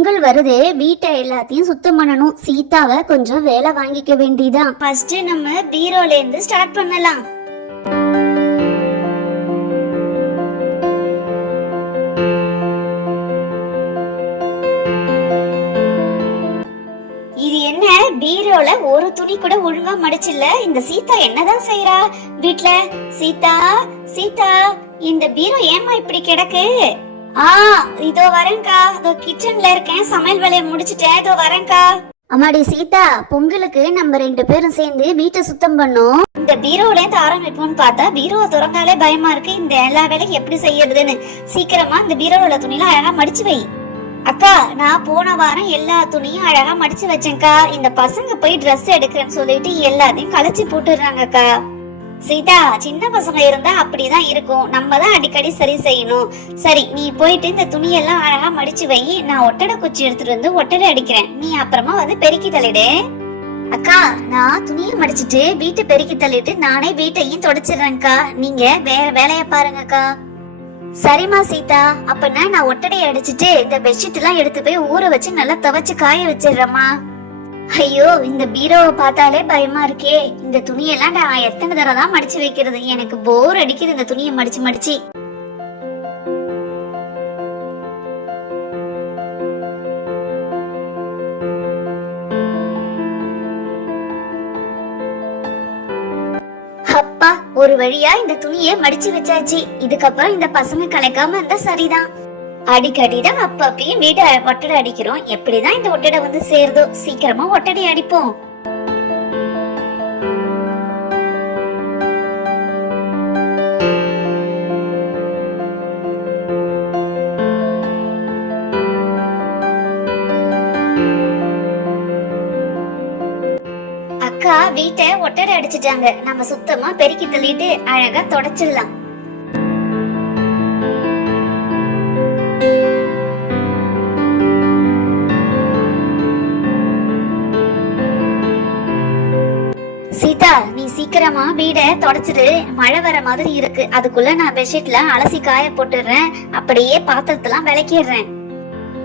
பொங்கல் வருதே, வீட்டை எல்லாத்தையும் சுத்தம் பண்ணணும். சீதாவை கொஞ்சம் வேலை வாங்கிக்க வேண்டியதான். ஃபர்ஸ்ட் நம்ம பீரோல இருந்து ஸ்டார்ட் பண்ணலாம். இது என்ன, பீரோல ஒரு துணி கூட ஒழுங்கா மடிச்சில்ல. இந்த சீதா என்னதான் செய்யறா வீட்ல? சீதா சீதா, இந்த பீரோ ஏமா இப்படி கிடக்கு? இதோ வரேன்க்கா, இதோ கிச்சன்ல இருக்கேன், சமையல் வேலையை முடிச்சிட்டேன், இதோ வரேன்க்கா. அம்மாடி சீதா, பொங்கலுக்கு நம்ம 2 பேரும் சேர்ந்து வீட்டை சுத்தம் பண்ணோம். இந்த பீரோல இருந்து ஆரம்பிப்போம்னு பார்த்தா பீரோவை திறந்தாலே பயமா இருக்கு. இந்த எல்லா வேலையும் எப்படி செய்யறதுன்னு சீக்கிரமா இந்த பீரோல துணியெல்லாம் அழகா மடிச்சு வை. அக்கா, நான் போன வாரம் எல்லா துணியும் அழகா மடிச்சு வச்சேன்க்கா. இந்த பசங்க போய் ட்ரெஸ் எடுக்கிறேன்னு சொல்லிட்டு எல்லாத்தையும் களைச்சி போட்டுறாங்கக்கா. சீதா, சின்ன பசங்க இருந்தா அப்படிதான் இருக்கும், நம்ம தான் அடிக்கடி சரி செய்யணும். சரி, நீ போயிட்டு இந்த துணியெல்லாம் அழகா மடிச்சு வை. நான் ஒட்டடை குச்சி எடுத்துட்டு வந்து ஒட்டடை அடிக்கிறேன், நீ அப்புறமா வந்து பெருக்கி தள்ளிடு. அக்கா, நான் துணியை மடிச்சிட்டு வீட்டை பெருக்கி தள்ளிட்டு நானே வீட்டையும் தொடச்சிடுறேன்க்கா. நீங்க வேற வேலைய பாருங்கக்கா. சரிம்மா சீதா, அப்பனா நான் ஒட்டடையை அடிச்சிட்டு இந்த பெட்ஷீட் எல்லாம் எடுத்து போய் ஊற வச்சு நல்லா துவைச்சு காய வச்சிடுறேம்மா. ஐயோ, இந்த பீரோவை பார்த்தாலே பயமா இருக்கே. இந்த துணியெல்லாம் நான் எத்தனை தடவை தான் மடிச்சு வைக்கிறது? எனக்கு போர் அடிக்குது இந்த துணியை மடிச்சு மடிச்சு. அப்பா, ஒரு வழியா இந்த துணியை மடிச்சு வச்சாச்சு. இதுக்கப்புறம் இந்த பசங்க கலைக்காம இருந்தா சரிதான். அடிக்கடிதான் அப்பப்பையும் வீடு ஒட்டடை அடிக்கிறோம். எப்படிதான் இந்த ஒட்டடை வந்து சேருதோ? சீக்கிரமா ஒட்டடை அடிப்போம். அக்கா, வீட்டை ஒட்டடை அடிச்சிட்டாங்க. நம்ம சுத்தமா பெருக்கி தள்ளிட்டு அழகா தொடச்சிடலாம். சீதா, நீ சீக்கிரமா வீட தொடச்சிடு. மழை வர மாதிரி இருக்கு. அதுக்குள்ள நான் பெட்ஷீட்ல அலசி காய போட்டுறேன், அப்படியே பாத்திரத்தெல்லாம் விளக்கிடுறேன்.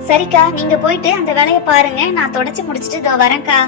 சரிக்கா, நீங்க போயிட்டு அந்த வேலையை பாருங்க, நான் தொடச்சு முடிச்சிட்டு இதோ வரேன்க்கா.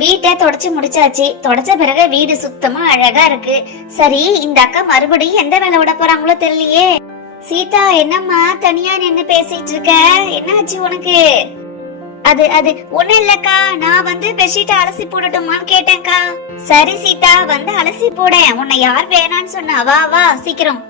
வீட்டை தொடச்சு முடிச்சாச்சு. தொடச்ச பிறகு வீடு சுத்தமா அழகா இருக்கு. சரி, இந்த அக்கா மறுபடியும் எந்த வேலை விட போறாங்களோ தெரியலையே. சீதா, என்னம்மா தனியா நின்னு பேசிட்டு இருக்க? என்னாச்சு உனக்கு? அது ஒண்ணு இல்லக்கா, நான் வந்து பெட்ஷீட்டை அலசி போடட்டுமான்னு கேட்டேன்க்கா. சரி சீதா, வந்து அலசி போட. உன்னை யார் வேணான்னு சொன்னா? வா வா சீக்கிரம்.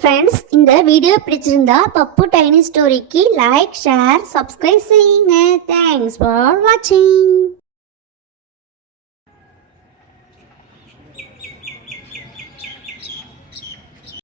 ஃப்ரெண்ட்ஸ், இந்த வீடியோ பிடிச்சிருந்தா பப்பு டைனி ஸ்டோரிக்கு லைக், ஷேர், சப்ஸ்கிரைப் செய்யுங்க. தேங்க்ஸ் ஃபார் வாட்சிங்.